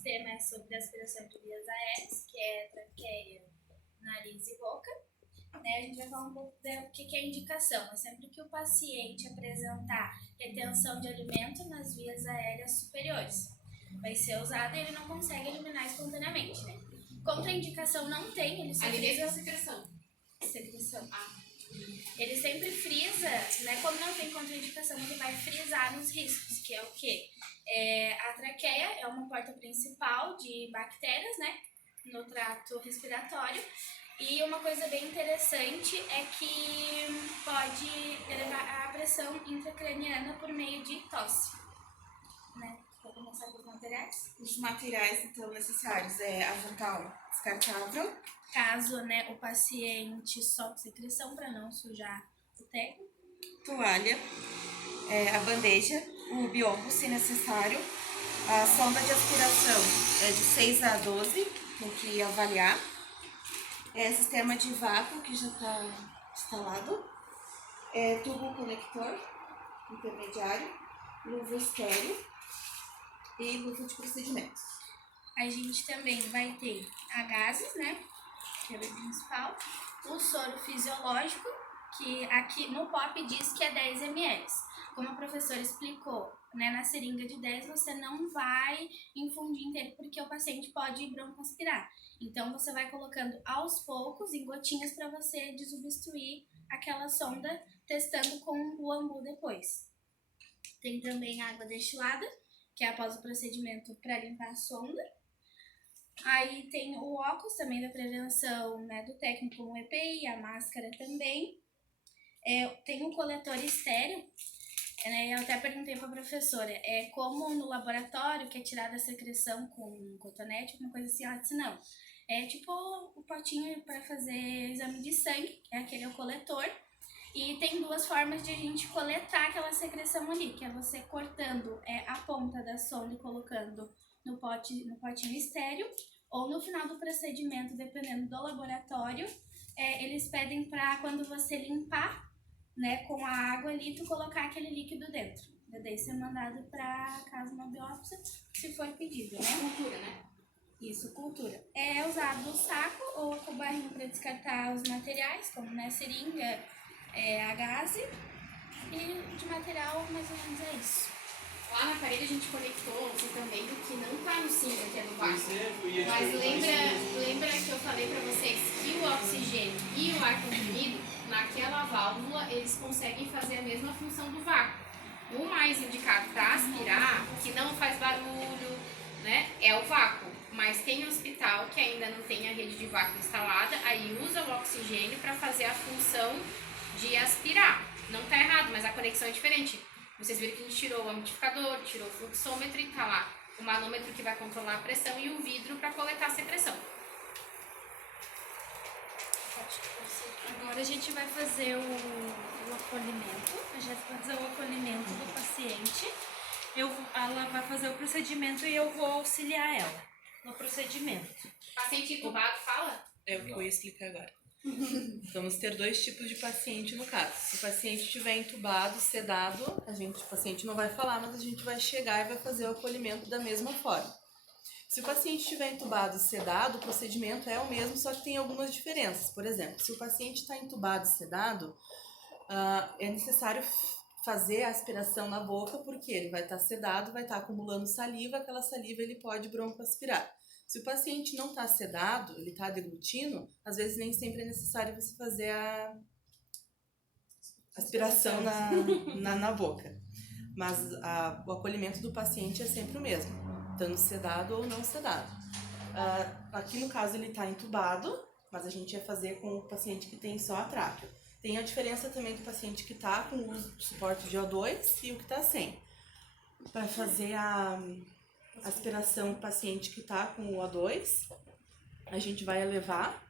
nosso tema é sobre aspiração de vias aéreas, que é traqueia, nariz e boca. Né, a gente vai falar um pouco do que é indicação. É sempre que o paciente apresentar retenção de alimento nas vias aéreas superiores. Vai ser usado e ele não consegue eliminar espontaneamente, né? Contraindicação não tem, ele sempre frisa... secreção. Ele sempre frisa, né? Como não tem contraindicação, ele vai frisar nos riscos, que é o quê? A traqueia é uma porta principal de bactérias, né? No trato respiratório. E uma coisa bem interessante é que pode elevar a pressão intracraniana por meio de tosse. Né? Vou começar com os materiais. Os materiais, então, necessários é avental descartável. Caso, né, o paciente solte secreção para não sujar o teco. Toalha, a bandeja, o biombo, se necessário. A sonda de aspiração é de 6 a 12, tem que avaliar. Sistema de vácuo que já está instalado. Tubo conector intermediário, luva estéreo e luva de procedimento. A gente também vai ter a gases, né, que é o principal, o soro fisiológico, que aqui no POP diz que é 10 ml. Como a professora explicou, né, na seringa de 10 você não vai infundir inteiro, porque o paciente pode broncoaspirar. Então você vai colocando aos poucos, em gotinhas, para você desobstruir aquela sonda, testando com o ambu depois. Tem também água destilada, que é após o procedimento para limpar a sonda. Aí tem o óculos também da prevenção, né, do técnico com o EPI, a máscara também. Tem um coletor estéreo, né, eu até perguntei para a professora, como no laboratório que é tirada a secreção com cotonete, uma coisa assim, ela disse não. É tipo o potinho para fazer exame de sangue, aquele é o coletor. E tem duas formas de a gente coletar aquela secreção ali, que é você cortando a ponta da sonda e colocando no potinho estéreo, ou no final do procedimento, dependendo do laboratório, eles pedem para quando você limpar, né, com a água ali, tu colocar aquele líquido dentro. Daí ser mandado para casa uma biópsia, se for pedido, né? Cultura, né? Isso, cultura. É usado o saco ou com o barrinho para descartar os materiais, como né, seringa, a gase, e de material mais ou menos é isso. Lá na parede a gente conectou assim, também do que não tá no cinza, que é do vácuo. Mas lembra que eu falei pra vocês que o oxigênio e o ar comprimido, naquela válvula, eles conseguem fazer a mesma função do vácuo. O mais indicado para aspirar, que não faz barulho, né, é o vácuo. Mas tem hospital que ainda não tem a rede de vácuo instalada, aí usa o oxigênio para fazer a função de aspirar. Não tá errado, mas a conexão é diferente. Vocês viram que a gente tirou o umidificador, tirou o fluxômetro e tá lá o manômetro que vai controlar a pressão e o vidro para coletar a secreção. Agora a gente vai fazer o acolhimento. A gente vai fazer o acolhimento do paciente. Ela vai fazer o procedimento e eu vou auxiliar ela no procedimento. Paciente entubado fala? É o que eu ia explicar agora. Vamos ter dois tipos de paciente no caso. Se o paciente estiver entubado, sedado, o paciente não vai falar, mas a gente vai chegar e vai fazer o acolhimento da mesma forma. Se o paciente estiver entubado e sedado, o procedimento é o mesmo, só que tem algumas diferenças. Por exemplo, se o paciente está entubado e sedado, é necessário fazer a aspiração na boca, porque ele vai estar sedado, vai estar acumulando saliva, aquela saliva ele pode broncoaspirar. Se o paciente não está sedado, ele está deglutindo, às vezes nem sempre é necessário você fazer a aspiração na boca. Mas o acolhimento do paciente é sempre o mesmo, estando sedado ou não sedado. Aqui no caso ele está entubado, mas a gente ia fazer com o paciente que tem só a tráqueo. Tem a diferença também do paciente que está com o uso do suporte de O2 e o que está sem. Para fazer a aspiração do paciente que está com o O2, a gente vai elevar.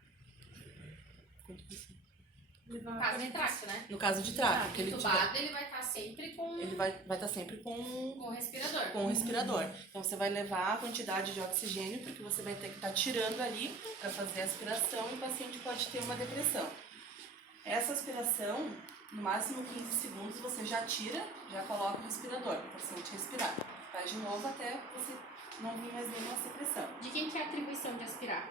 No caso de tráqueo, né? No caso de tráqueo. Entubado, ele vai estar sempre com... Ele vai estar sempre com o respirador. Com o respirador. Então você vai levar a quantidade de oxigênio, porque você vai ter que estar tirando ali para fazer a aspiração e o paciente pode ter uma depressão. Essa aspiração, no máximo 15 segundos, você já tira, já coloca o respirador para o paciente respirar. Faz de novo até você não vir mais nenhuma secreção. De quem que é a atribuição de aspirar?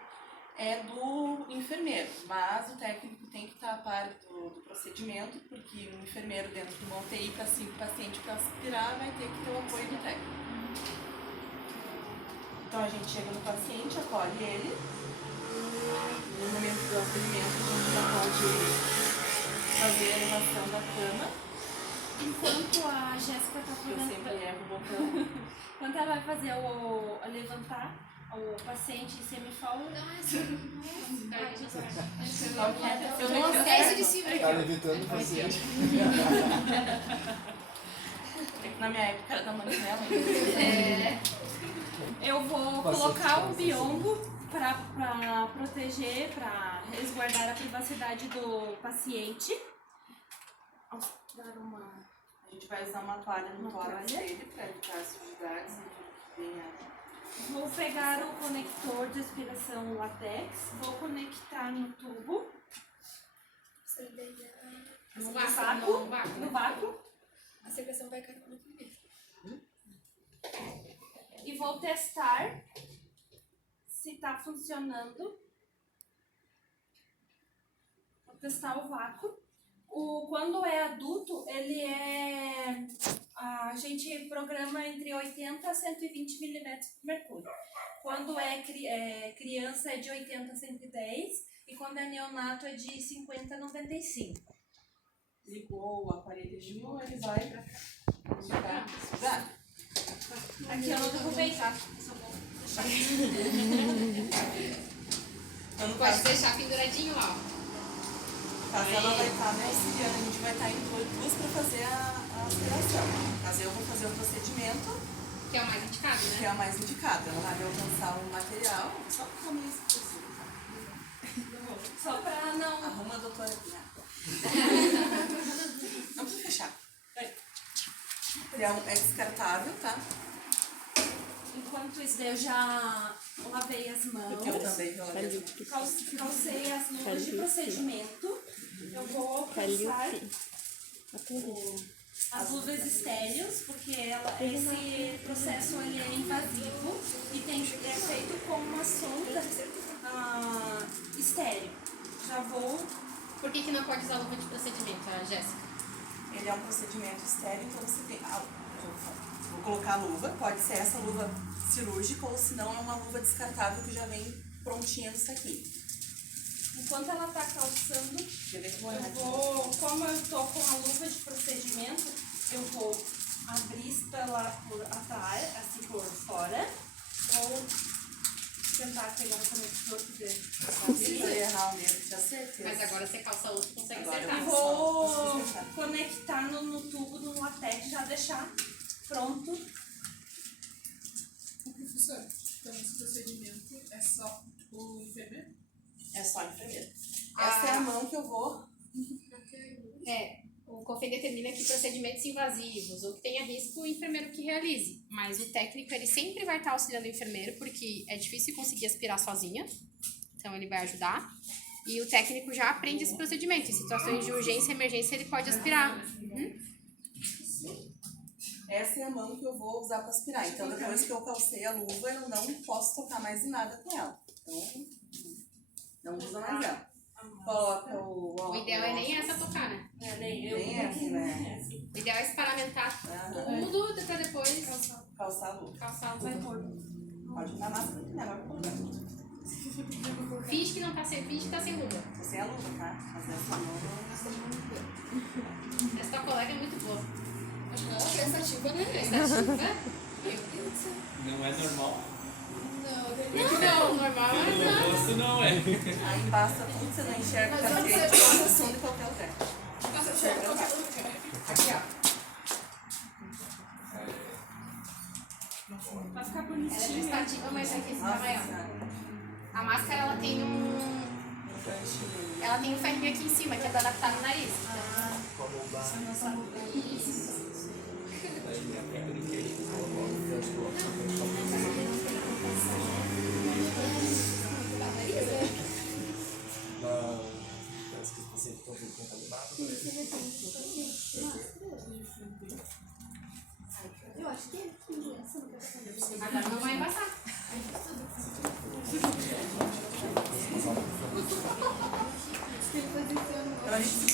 É do enfermeiro, mas o técnico tem que estar a par do procedimento, porque o enfermeiro dentro de uma UTI para 5 pacientes para aspirar vai ter que ter o apoio do técnico. Então a gente chega no paciente, acolhe ele. No momento do acolhimento a gente já pode fazer a elevação da cama. Enquanto a Jéssica tá Eu fazendo, sempre erro o botão. enquanto ela vai fazer a levantar o paciente em semifolo, Eu não Esse de cima. Tá levitando o paciente. É que na minha época era da manivela. eu vou Bastante colocar o coisa, biombo para proteger, para resguardar a privacidade do paciente. Dar uma... A gente vai usar uma toalha no Uma tórax toalha. dele para evitar as sujidades e venha. Vou pegar o conector de aspiração látex, vou conectar no tubo, No vácuo. vácuo. no vácuo, A secreção vai cair no primeiro. e vou testar se está funcionando. Vou testar o vácuo. Quando é adulto, ele é... A gente programa entre 80 a 120 milímetros por mercúrio. Quando é criança é de 80 a 110 e quando é neonato é de 50 a 95. Ligou o aparelhinho, ele vai pra cá. Vamos jogar. Aqui eu não derrubei, tá? Só vou deixar Então, no Pode caso, deixar penduradinho lá, ó. ela vai estar me auxiliando, a gente vai estar em duas para fazer a aspiração. No caso, eu vou fazer o procedimento, Que é o mais indicado, que né? é o mais indicado. Ela vai alcançar o material, só para comer esse possível, tá? só pra não... Arruma a doutora aqui, né? Não precisa fechar. O material é descartável, tá? Enquanto isso, eu já lavei as mãos. Eu também, pela vez. Calcei as luvas de procedimento. Eu vou calçar as luvas estéreos, porque esse processo ele é invasivo e é feito com uma sonda estéreo. Já vou... Por que não pode usar luva de procedimento, a Jéssica? Ele é um procedimento estéreo, então você tem... vou colocar a luva, pode ser essa luva cirúrgica ou se não é uma luva descartável que já vem prontinha no saquinho. Enquanto ela tá calçando, Eu vou, como eu tô com a luva de procedimento, eu vou abrir pela por atrás, assim por fora, ou tentar pegar o conector precisa errar o mesmo, tinha certeza. Mas agora você calça outro, consegue Agora acertar. e vou conectar no tubo do latex, já deixar pronto. Professor, então esse procedimento é só o enfermeiro? É só enfermeiro. Essa é a mão que eu vou. O COFEN determina que procedimentos invasivos ou que tenha risco, o enfermeiro que realize. Mas o técnico, ele sempre vai estar auxiliando o enfermeiro, porque é difícil conseguir aspirar sozinha. Então, ele vai ajudar. E o técnico já aprende esse procedimento. Em situações de urgência e emergência, ele pode aspirar. Essa é a mão que eu vou usar para aspirar. Então, depois que eu calcei a luva, eu não posso tocar mais em nada com ela. Então, não usa mais ela. Coloca O ideal é nem essa tocar, né? Nem essa, né? O ideal é esparamentar Aham. tudo pra depois Calçar a luva. calçar o Vai corpo. pôr. Pode dar máscara aqui, né? Agora eu vou colocar. Finge que não tá sem, finge que tá sem luva. Tô sem a luva, tá? Mas essa mão Essa tua colega é muito boa. Prestativa, né? Prestativa? Meu Deus do céu. Não é normal. Não, normal é Pelo não. rosto não é. aí embaça tudo, você não enxerga o paciente, passa a sonda em qualquer lugar. Aqui, ó. Vai ficar Ela é bonitinho. prestativa, mas aqui está Nossa maior. Senhora. A máscara, ela tem um... Ela tem um ferrinho aqui em cima, que é pra adaptar no nariz. Parece que os pacientes estão ficando contaminados. Eu acho que é. Agora não vai embaçar.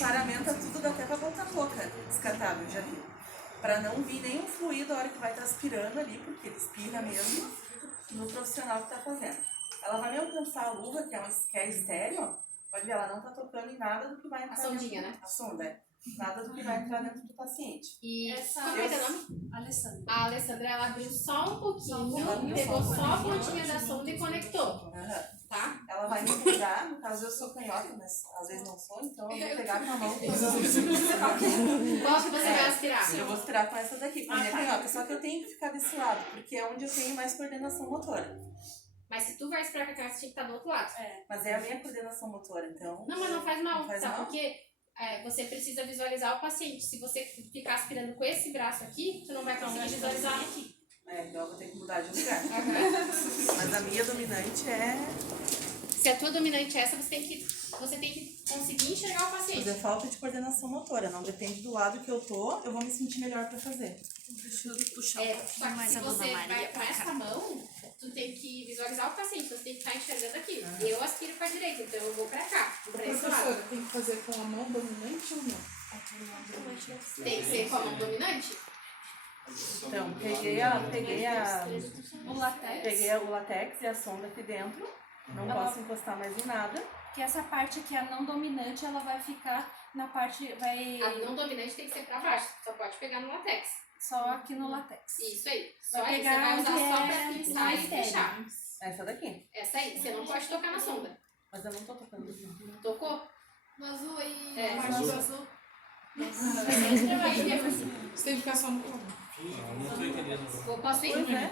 paramenta tudo até pra botar boca descartável, já viu? Pra não vir nenhum fluido a hora que vai estar aspirando ali, porque ele espirra mesmo no profissional que tá fazendo. Ela vai me alcançar a luva, que é estéreo, pode ver, ela não tá tocando em nada do que vai entrar sondinha, dentro, né? A sonda, nada do que vai entrar dentro do paciente. E Essa- como é que é o nome? Alessandra. A Alessandra, ela abriu só um pouquinho, Ela abriu pegou só um só a pouquinho. pontinha da sonda e conectou, Aham. tá? Ela vai me pegar, no caso eu sou canhota, mas às vezes não sou, então eu vou pegar com a mão. Qual que você vai aspirar? Eu vou aspirar com essa daqui, com a minha canhota, só que eu tenho que ficar desse lado, porque é onde eu tenho mais coordenação motora. Mas se tu vai aspirar com a canhota, você tinha que estar do outro lado. Mas é a minha coordenação motora, então. Não, mas não faz mal, Não faz sabe? mal? Porque você precisa visualizar o paciente. Se você ficar aspirando com esse braço aqui, tu não vai conseguir visualizar aqui. Então eu vou ter que mudar de lugar. Mas a minha dominante é Se a tua dominante é essa, você tem que conseguir enxergar o paciente. fazer falta de coordenação motora. Não depende do lado que eu tô, eu vou me sentir melhor pra fazer. Deixa eu puxar Só que se você vai com essa mão, tu tem que visualizar o paciente, você tem que estar enxergando aqui. Eu aspiro pra direita, então eu vou pra cá, vou pra esse lado. Professora, tem que fazer com a mão dominante ou não? Tem que ser com a mão dominante? Então, peguei o latex e a sonda aqui dentro. Não posso encostar mais em nada. Que essa parte aqui, a não dominante, ela vai ficar na parte, vai A não dominante tem que ser pra baixo, só pode pegar no latex. só aqui no latex. Isso aí. Só Vai aí, você pegar vai usar onde só é pra pinçar mais e fechar. Essa daqui. Essa aí, você não pode tocar na sonda. Mas eu não tô tocando aqui. Tocou? No azul aí. É, parte do azul. Aí, Você tem que ficar só no colo. Não tô entendendo. posso ir? Pois é.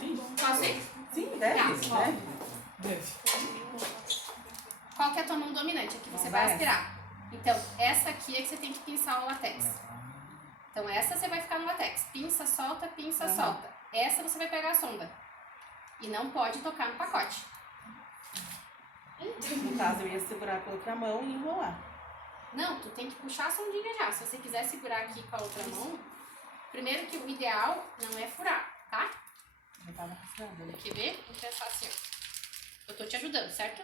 Posso ir? Sim, deve. Tá, ó. Deve. Qual que é a tua mão dominante? Aqui você vai aspirar. Então, essa aqui é que você tem que pinçar o latex. Então, essa você vai ficar no latex. Pinça, solta, solta. Essa você vai pegar a sonda. E não pode tocar no pacote. No caso, eu ia segurar com a outra mão e enrolar. Não, tu tem que puxar a sondinha já. Se você quiser segurar aqui com a outra mão, primeiro que o ideal não é furar, tá? Eu tava precisando, né? Quer ver? Vou pensar assim, ó. Eu tô te ajudando, certo?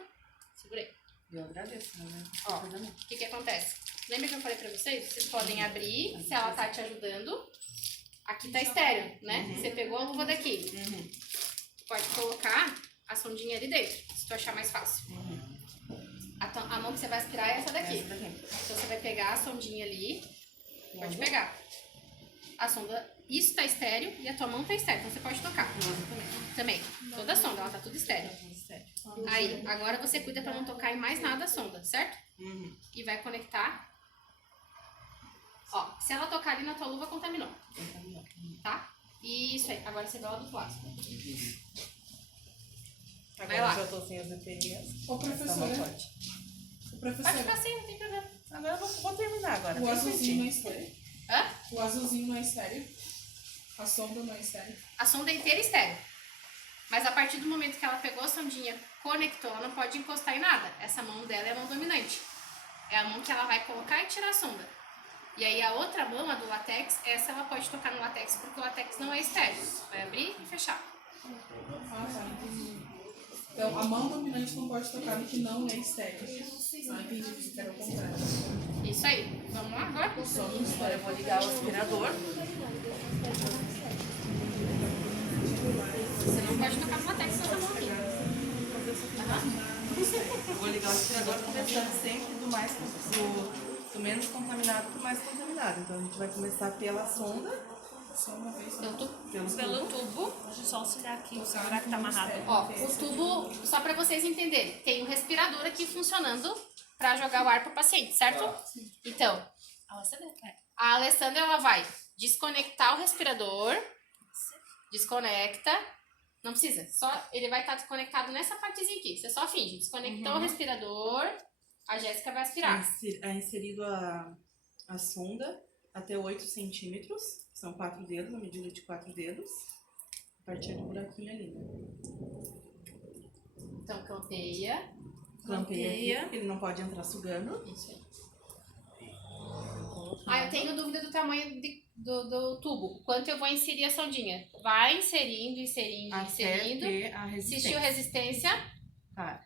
Segurei. Eu agradeço, né? Ó, o que acontece? Lembra que eu falei pra vocês? Vocês podem abrir, se ela tá te ajudando. Aqui tá estéreo, né? Você pegou a luva daqui. Pode colocar a sondinha ali dentro, se tu achar mais fácil. A mão que você vai aspirar é essa daqui. Essa daqui. Então você vai pegar a sondinha ali, pode pegar. A sonda, isso tá estéreo e a tua mão tá estéreo, então você pode tocar. Também. Toda a sonda, ela tá tudo estéreo. Aí, agora você cuida pra não tocar em mais nada a sonda, certo? E vai conectar. Ó, se ela tocar ali na tua luva, contaminou. Tá? Isso aí. Agora você vai lá do outro lado. Agora lá. eu já tô sem as baterias. Ô, Tá mais professora. forte. Ô, Pode professora. ficar assim, não tem problema. Agora eu vou terminar agora. O bem azulzinho não é certinho. estéreo? Hã? O azulzinho não é estéreo? A sonda não é estéreo? A sonda é inteira estéreo. Mas a partir do momento que ela pegou a sondinha, conectou, ela não pode encostar em nada. Essa mão dela é a mão dominante. É a mão que ela vai colocar e tirar a sonda. E aí a outra mão, a do latex, essa ela pode tocar no latex porque o latex não é estéreo. Vai abrir e fechar. Ah, tá. Entendi. Então, a mão dominante não pode tocar no que não é estéreo. Ah, entendi. Você quer o contrário. Isso aí. Vamos lá agora? Só no Agora eu estéreo. vou ligar o aspirador. Você não pode tocar no latex com essa mão aqui. Eu vou ligar o aspirador começando sempre do menos contaminado pro mais contaminado. Então a gente vai começar pela sonda. Só uma vez. Pelo tubo. Deixa eu só auxiliar aqui, segurar que tá amarrado. Ó, o tubo, só pra vocês entenderem, tem um respirador aqui funcionando pra jogar o ar pro paciente, certo? Então, a Alessandra, ela vai desconectar o respirador, desconecta, não precisa, só ele vai estar desconectado nessa partezinha aqui, você só finge, desconectou o respirador, a Jéssica vai aspirar. É inserido a sonda até 8 centímetros, são 4 dedos, a medida de 4 dedos, a partir do buraquinho ali, né? Então, clampeia. Clampeia aqui, ele não pode entrar sugando. Isso aí. Ah, eu tenho dúvida do tamanho do tubo. Quanto eu vou inserir a sondinha? Vai inserindo. Até ter a resistência. Existiu resistência, Para.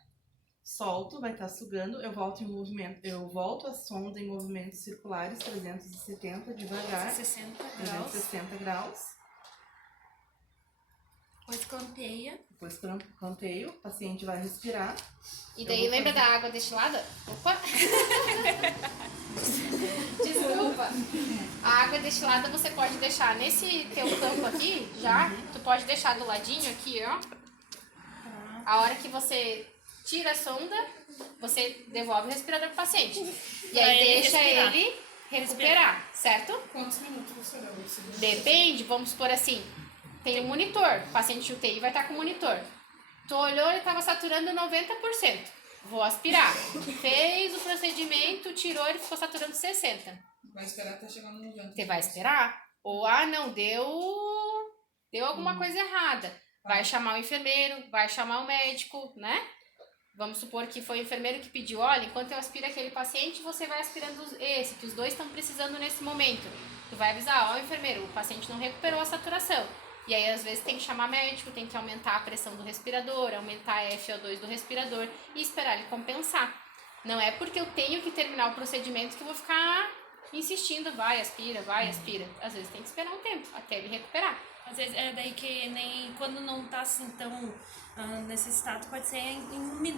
solto, vai estar sugando, eu volto a sonda em movimentos circulares, 370, devagar, 360 graus. Depois clampeia. Depois clampeio, o paciente vai respirar. E daí lembra da água destilada? Opa! Desculpa. A água destilada você pode deixar nesse teu campo aqui, já. Tu pode deixar do ladinho aqui, ó. A hora que você tira a sonda, você devolve o respirador pro paciente. E aí deixa ele recuperar, certo? Quantos minutos você leva? Depende, vamos supor assim. Tem um monitor, o paciente de UTI vai estar com o monitor. Tu olhou, ele estava saturando 90%. Vou aspirar. Fez o procedimento, tirou, ele ficou saturando 60%. Vai esperar até chegar no 90%. Você vai esperar? Ou, não, deu alguma coisa errada. Vai chamar o enfermeiro, vai chamar o médico, né? Vamos supor que foi o enfermeiro que pediu, olha, enquanto eu aspiro aquele paciente, você vai aspirando esse, que os dois estão precisando nesse momento. Tu vai avisar, ó, enfermeiro, o paciente não recuperou a saturação. E aí, às vezes, tem que chamar médico, tem que aumentar a pressão do respirador, aumentar a FO2 do respirador e esperar ele compensar. Não é porque eu tenho que terminar o procedimento que eu vou ficar insistindo, vai, aspira. Às vezes tem que esperar um tempo, até ele recuperar. Às vezes é daí que nem quando não tá assim tão necessitado, pode ser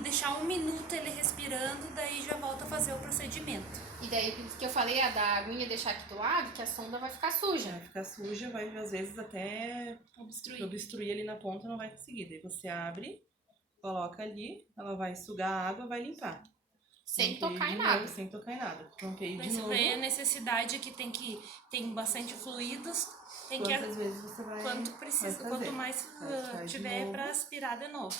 deixar 1 minuto ele respirando, daí já volta a fazer o procedimento. E daí, que eu falei, a da aguinha deixar aqui do lado, que a sonda vai ficar suja. Vai ficar suja, vai às vezes até obstruir ali na ponta, não vai conseguir. Daí você abre, coloca ali, ela vai sugar a água, vai limpar. Sem tocar em novo, nada. Sem tocar em nada. Clampeio de Mas novo. vê a necessidade que tem bastante fluidos, tem Quantas vezes você vai quanto precisa, vai quanto fazer. mais Faz de tiver novo. para aspirar de novo.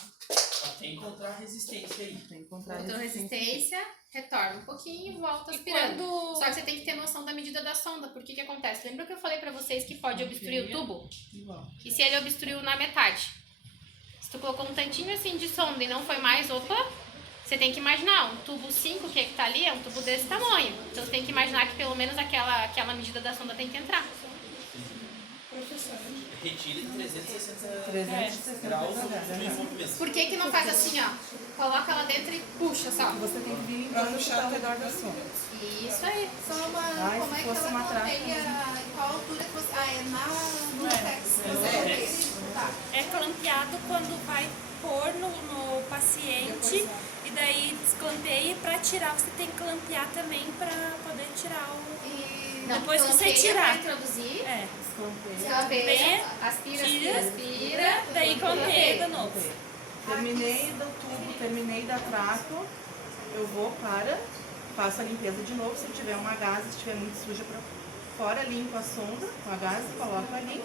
Até encontrar resistência aí. Tem que encontrar Botou resistência, retorna um pouquinho e volta aspirando. Só que você tem que ter noção da medida da sonda. Por que acontece? Lembra que eu falei pra vocês que pode obstruir o tubo? Igual. E se ele obstruiu na metade? Se tu colocou um tantinho assim de sonda e não foi mais, você tem que imaginar, um tubo 5 que tá ali é um tubo desse tamanho. Então você tem que imaginar que pelo menos aquela medida da sonda tem que entrar. Retira em 360 360 graus graus. em movimento. Por que não faz assim, ó? Coloca lá dentro e puxa só. Você tem que vir pra puxar ao redor da sonda. Isso aí. Só uma. Ai, como se é que fosse ela uma traça. clampeia? Em qual altura que você. Ah, é no tex. Você tá. É clampeado quando vai pôr no paciente e daí desclampeia, para tirar você tem que clampear também para poder tirar o... Não, Depois que você clampeia tirar. pra introduzir. É, Clampeia, aspira, tira, aspira. daí clampeia de novo. Terminei do tubo, terminei da trato, eu vou faço a limpeza de novo. Se tiver uma gaze, se estiver muito suja pra fora, limpo a sonda com a gaze, coloco ali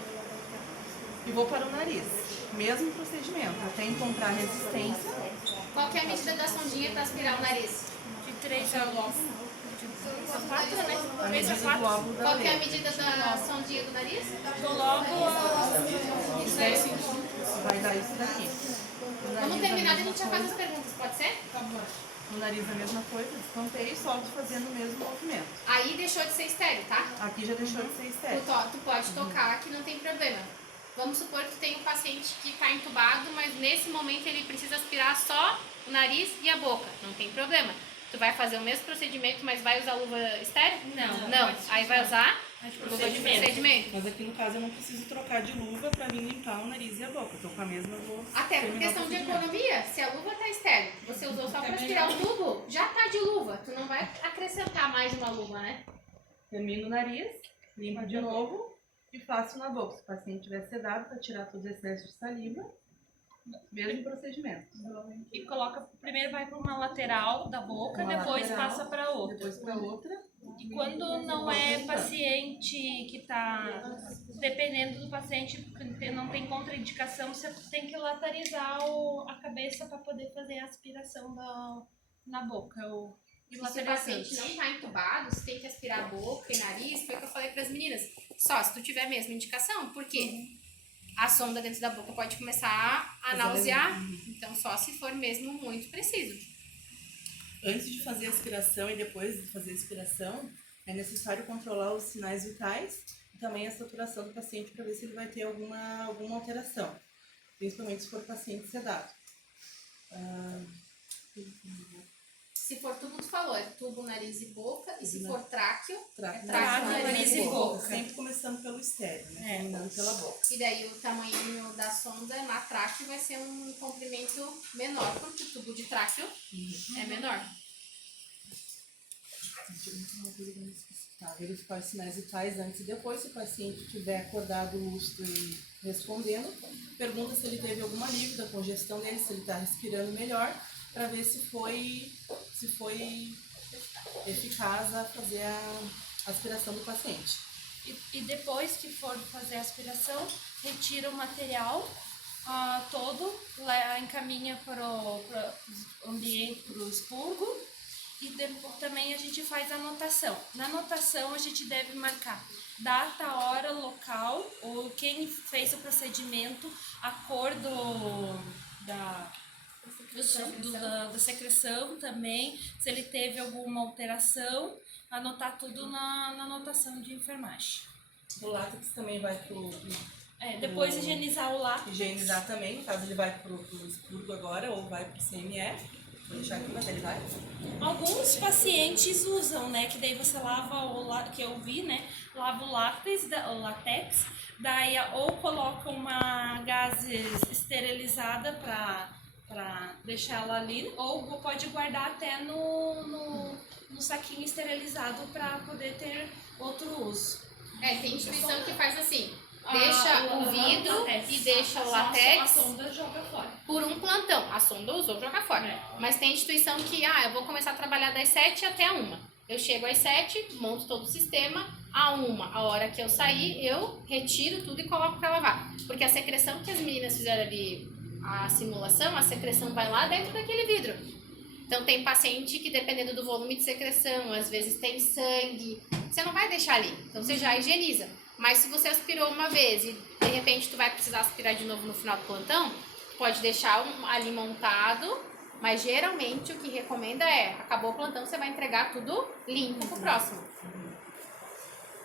e vou para o nariz. Mesmo procedimento, até encontrar resistência. Qual que é a medida da sondinha para aspirar o nariz? De 3 a 4, né? A 3 a medida do 4. óvulo da Qual que é a lei. medida da sondinha do nariz? Do logo Isso aí. Vai dar isso daqui. No Vamos nariz, terminar a e a mesma gente já faz as coisa. perguntas, pode ser? No nariz a mesma coisa, descampeio e solto fazendo o mesmo movimento. Aí deixou de ser estéreo, tá? Aqui já deixou de ser estéril. Tu pode tocar que não tem problema. Vamos supor que tem um paciente que está entubado, mas nesse momento ele precisa aspirar só o nariz e a boca. Não tem problema. Tu vai fazer o mesmo procedimento, mas vai usar luva estéreo? Não. Aí vai usar luva de procedimento. Mas aqui no caso eu não preciso trocar de luva pra vir limpar o nariz e a boca. Tô com a mesma, vou Até por terminar o questão de procedimento. economia, se a luva tá estéreo, você usou só para aspirar o tubo, já tá de luva. Tu não vai acrescentar mais uma luva, né? Termino o nariz, limpo de novo e faço na boca. Se o paciente estiver sedado, para tirar todo o excesso de saliva, mesmo procedimento. e coloca, primeiro vai para uma lateral da boca, Uma depois lateral, passa para outra. Depois para outra. E quando não é paciente que está, dependendo do paciente que não tem contraindicação, você tem que lateralizar a cabeça para poder fazer a aspiração na boca. E Se o lateralizando. paciente não tá entubado, você tem que aspirar a boca e nariz, foi o que eu falei para as meninas. Só se tu tiver mesmo indicação, porque a sonda dentro da boca pode começar a nausear, então só se for mesmo muito preciso. Antes de fazer a aspiração e depois de fazer a expiração, é necessário controlar os sinais vitais e também a saturação do paciente para ver se ele vai ter alguma alteração, principalmente se for paciente sedado. Se for tubo, tu falou, é tubo, nariz e boca. E se for tráqueo, Tráqueo, tráqueo, nariz e boca. Sempre começando pelo estéreo, né? Terminando pela boca. e daí o tamanho da sonda na tráqueo vai ser um comprimento menor, porque o tubo de tráqueo é menor. Verificar os sinais vitais antes e depois, se o paciente estiver acordado, lúcido e respondendo, pergunta se ele teve algum alívio da congestão dele, se ele está respirando melhor, para ver se foi eficaz a fazer a aspiração do paciente. E depois que for fazer a aspiração, retira o material todo, encaminha para o ambiente, para o expurgo, e depois também a gente faz a anotação. Na anotação a gente deve marcar data, hora, local, ou quem fez o procedimento, a cor da secreção também, se ele teve alguma alteração, anotar tudo na anotação de enfermagem. O látex também vai pro Depois higienizar o látex. higienizar também, no caso ele vai pro expurgo agora ou vai pro CME. Vou deixar aqui, mas ele vai. Alguns pacientes usam, né? Que daí você lava que eu vi, né? Lava o látex, daí ou coloca uma gases esterilizada para deixar ela ali, ou pode guardar até no saquinho esterilizado para poder ter outro uso. Tem instituição que faz assim, deixa o vidro e deixa o A látex sonda joga fora. por um plantão. A sonda usou, joga fora. Mas tem instituição que, eu vou começar a trabalhar das 7 até a 1. Eu chego às 7, monto todo o sistema, a 1, a hora que eu sair, eu retiro tudo e coloco para lavar. Porque a secreção que as meninas fizeram ali, a simulação, a secreção vai lá dentro daquele vidro. Então tem paciente que, dependendo do volume de secreção, às vezes tem sangue, você não vai deixar ali, então você já higieniza. Mas se você aspirou uma vez e de repente tu vai precisar aspirar de novo no final do plantão, pode deixar ali montado, mas geralmente o que recomenda acabou o plantão, você vai entregar tudo limpo pro próximo.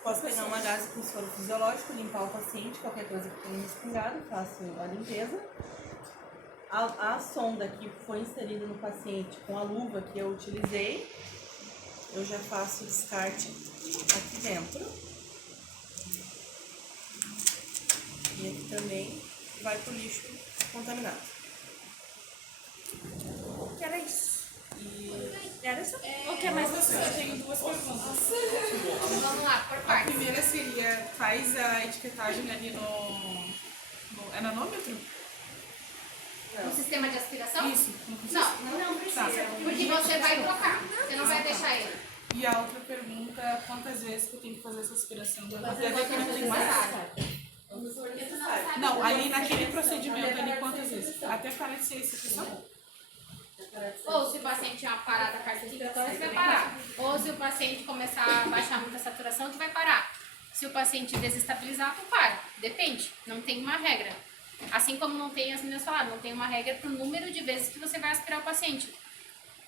Posso pegar uma gase com soro fisiológico, limpar o paciente, qualquer coisa que tenha respingado, faço a limpeza. A sonda que foi inserida no paciente com a luva que eu utilizei, eu já faço o descarte aqui dentro. E aqui também vai pro lixo contaminado. Que era isso? Era isso? O que mais você? Eu tenho duas perguntas. Vamos lá, por A partes. primeira seria, faz a etiquetagem ali no nanômetro? No sistema de aspiração? Isso. Não precisa. Tá. Porque você vai trocar, você não vai deixar ele. E a outra pergunta, quantas vezes que eu tenho que fazer essa aspiração? Até ver que Quantas não tem vezes mais. Não, ali naquele procedimento ali, quantas vezes? Até parar de ser secreção? Ou se o paciente tiver uma parada cardiorrespiratória, você vai parar. Ou se o paciente começar a baixar muito a saturação, tu vai parar. Se o paciente desestabilizar, tu para. Depende, não tem uma regra. Assim como não tem, as meninas falaram, não tem uma regra para o número de vezes que você vai aspirar o paciente.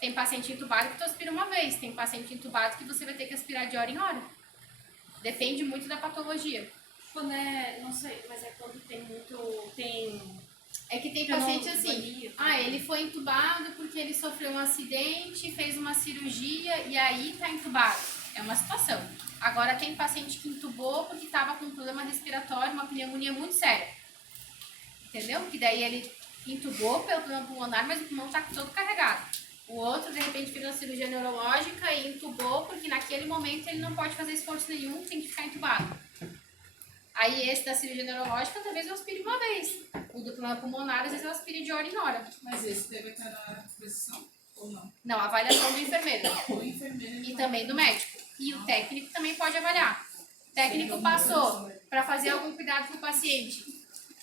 Tem paciente entubado que tu aspira uma vez, tem paciente entubado que você vai ter que aspirar de hora em hora. Depende muito da patologia. Quando não sei, mas é quando tem muito. É que tem paciente assim, ele foi entubado porque ele sofreu um acidente, fez uma cirurgia e aí tá entubado. É uma situação. Agora tem paciente que entubou porque estava com um problema respiratório, uma pneumonia muito séria. Entendeu? Que daí ele entubou pelo problema pulmonar, mas o pulmão tá todo carregado. O outro, de repente, fez uma cirurgia neurológica e entubou porque naquele momento ele não pode fazer esforço nenhum, tem que ficar entubado. Aí esse da cirurgia neurológica, talvez eu aspire uma vez. O do problema pulmonar, às vezes eu aspire de hora em hora. Mas esse deve estar na posição ou não? Não, a avaliação do enfermeiro. O enfermeiro E também do médico. E o técnico também pode avaliar. O técnico passou para fazer algum cuidado com o paciente.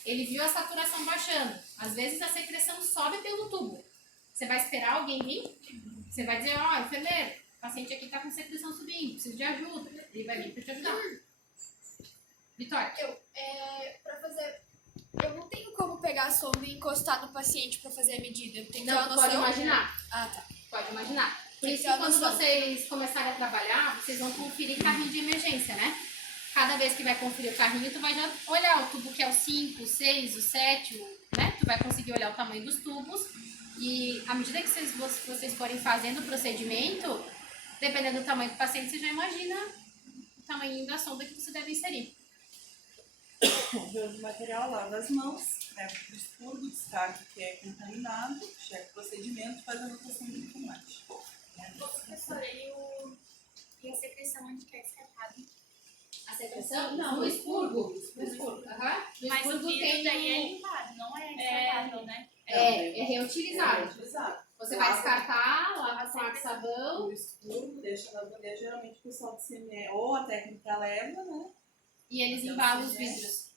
Ele viu a saturação baixando. Às vezes a secreção sobe pelo tubo. Você vai esperar alguém vir? Você vai dizer, enfermeiro, o paciente aqui está com secreção subindo, preciso de ajuda. Ele vai vir para te ajudar. Vitória. Eu não tenho como pegar a sonda e encostar no paciente pra fazer a medida. Eu tenho que ter Não, uma tu noção. pode imaginar. Ah, tá. Pode imaginar. Por Tem isso que que ter uma quando noção. vocês começarem a trabalhar, vocês vão conferir carrinho de emergência, né? Cada vez que vai conferir o carrinho, tu vai já olhar o tubo que é o 5, o 6, o 7, né? Tu vai conseguir olhar o tamanho dos tubos E à medida que vocês forem fazendo o procedimento, dependendo do tamanho do paciente, você já imagina o tamanho da sonda que você deve inserir. Vê o material, lava as mãos, leva para o expurgo, descarta o que é contaminado, checa o procedimento, faz a anotação de tomate. Professora, e a secreção onde quer escapar? A secreção? Não, no expurgo. No expurgo. Aham. No Mas o expurgo vidro tem daí é limpado, não é descartável, né? É reutilizado. Reutilizado. Você vai descartar, lava com água e sabão O expurgo, deixa na bandeja, geralmente o pessoal do CME, ou a técnica leva, né? e eles embalam os vidros.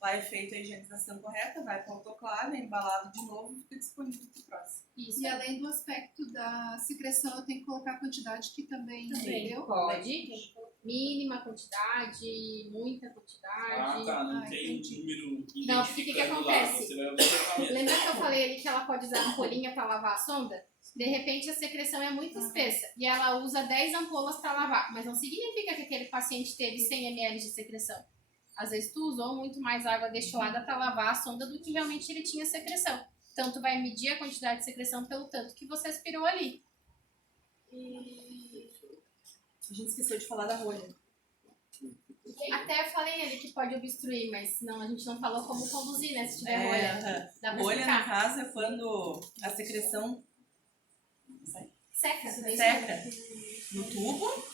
Vai feita a higienização correta, vai para o autoclave, é embalado de novo e fica disponível para o próximo. Isso. E além do aspecto da secreção, eu tenho que colocar a quantidade que também, entendeu? Pode. Mínima quantidade, muita quantidade. Não Ah, tem um entendi. número Não, o que acontece? Você vai observar mesmo. Lembra que eu falei ali que ela pode usar ampolinha para lavar a sonda? De repente a secreção é muito espessa e ela usa 10 ampolas para lavar, mas não significa que aquele paciente teve 100 ml de secreção. Às vezes tu usou muito mais água destilada para lavar a sonda do que realmente ele tinha secreção. Então tu vai medir a quantidade de secreção pelo tanto que você aspirou ali. A gente esqueceu de falar da rolha. Até falei ali que pode obstruir, mas não, a gente não falou como conduzir, né? Se tiver rolha. Dá pra Rolha, no explicar. caso, é quando a secreção Seca. seca no tubo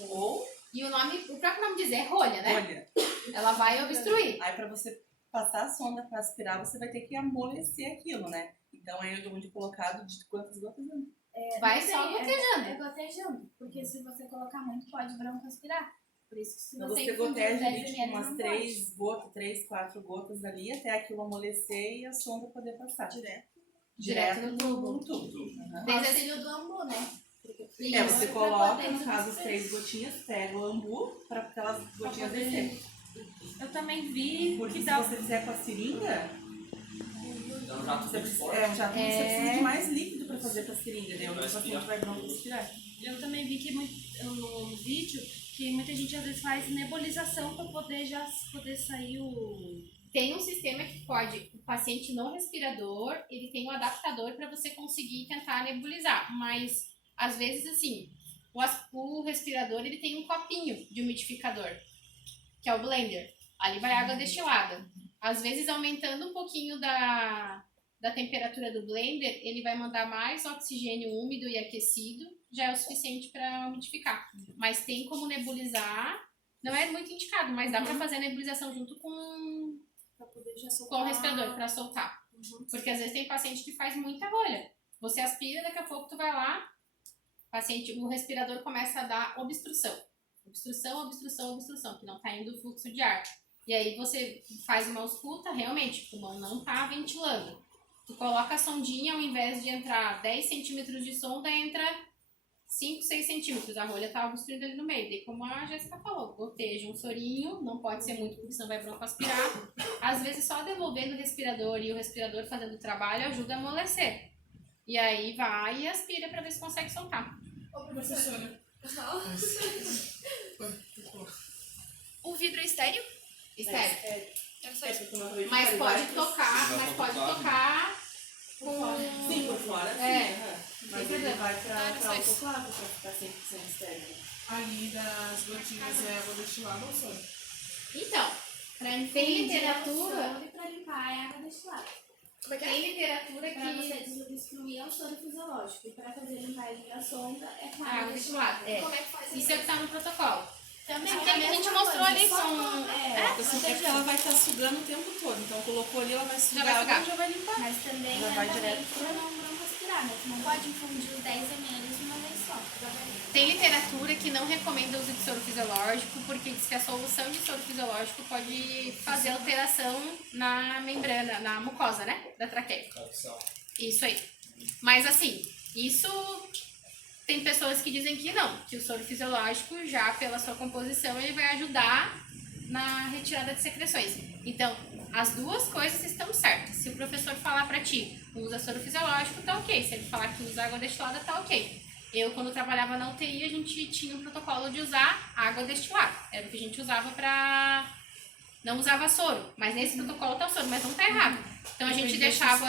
ou E o próprio nome diz, é rolha, né? rolha. Ela vai obstruir. Aí, para você passar a sonda para aspirar, você vai ter que amolecer aquilo, né? Então, aí onde colocado de quantas gotas? Vai só gotejando. É gotejando, porque se você colocar muito, pode broncoaspirar. Por isso que se Então, você você infundir goteja 10 ali, tipo, ml, umas não 3 gotas, 3, 4 gotas ali, até aquilo amolecer e a sonda poder passar. Direto no tubo. no tubo. Uhum. pode. Auxílio do ambu, né? É, você Pra coloca, poder no caso, as substituir. 3 gotinhas, pega o ambu para aquelas gotinhas descerem. Eu também vi Porque que se dá. você fizer com a seringa, É um jato você muito precisa, forte. você precisa de mais líquido para fazer com a seringa, daí o paciente vai broncoaspirar. Eu também vi que no vídeo que muita gente às vezes faz nebulização para poder sair o. Tem um sistema que pode, o paciente não respirador, ele tem um adaptador para você conseguir tentar nebulizar, mas às vezes assim, o respirador ele tem um copinho de umidificador, que é o blender. Ali vai água destilada. Às vezes aumentando um pouquinho da temperatura do blender, ele vai mandar mais oxigênio úmido e aquecido, já é o suficiente para umidificar. Mas tem como nebulizar, não é muito indicado, mas dá para fazer a nebulização junto com o respirador para soltar. Porque às vezes tem paciente que faz muita rolha. Você aspira, daqui a pouco tu vai lá, o respirador começa a dar obstrução. Obstrução, que não tá indo o fluxo de ar. E aí você faz uma ausculta, realmente, o pulmão não tá ventilando. Tu coloca a sondinha, ao invés de entrar 10 centímetros de sonda, entra 5, 6 centímetros. A rolha tá obstruída ali no meio. Daí, como a Jéssica falou, goteja um sorinho, não pode ser muito, porque senão vai broncoaspirar. Às vezes, só devolvendo o respirador e o respirador fazendo o trabalho ajuda a amolecer. E aí vai e aspira pra ver se consegue soltar. Ô, professora. O vidro é estéreo? Estéreo. Eu só isso. Mas pode tocar com... Sim, por fora, sim. É. Mas ele vai Ah, para não sei. autoclave para ficar 100% estéreo. Ali das gotinhas é água destilada ou só? Então, tem literatura... E pra limpar é água destilada. Como é que é? Tem literatura Pra você que... desobstruir é o soro fisiológico. E pra fazer limpagem da sonda é com água água destilada. destilada. É. Como é que faz Isso é o que tá no protocolo. Também Aquele é que a gente mesma mostrou coisa, ali só com- Assim, é porque ela vai estar sugando o tempo todo. Então colocou ali, ela vai sugar, vai sugar. água e já vai limpar. Mas também Já é vai também direto pra não broncoaspirar, né? Tu não pode infundir os 10 ml de uma vez só. Tem literatura que não recomenda o uso de soro fisiológico, porque diz que a solução de soro fisiológico pode fazer alteração na membrana, na mucosa, né? Da traqueia. Isso aí. Mas assim, isso tem pessoas que dizem que não, que o soro fisiológico, já pela sua composição, ele vai ajudar na retirada de secreções. Então, as duas coisas estão certas. Se o professor falar pra ti, usa soro fisiológico, tá ok. Se ele falar que usa água destilada, tá ok. Eu, quando trabalhava na UTI, a gente tinha um protocolo de usar água destilada. Era o que a gente usava pra... Não usava soro, mas nesse protocolo tá o soro, mas não tá errado. Então a gente deixava...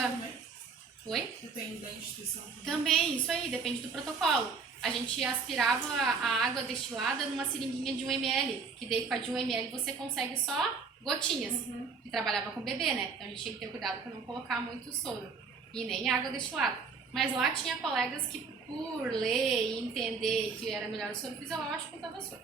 Oi? Depende da instituição. Também, isso aí, depende do protocolo. A gente aspirava a água destilada numa seringuinha de 1 ml, que daí com a de 1 ml você consegue só gotinhas. Que trabalhava com bebê, né? Então a gente tinha que ter cuidado para não colocar muito soro. E nem água destilada. Mas lá tinha colegas que, por ler e entender que era melhor o soro fisiológico, dava soro.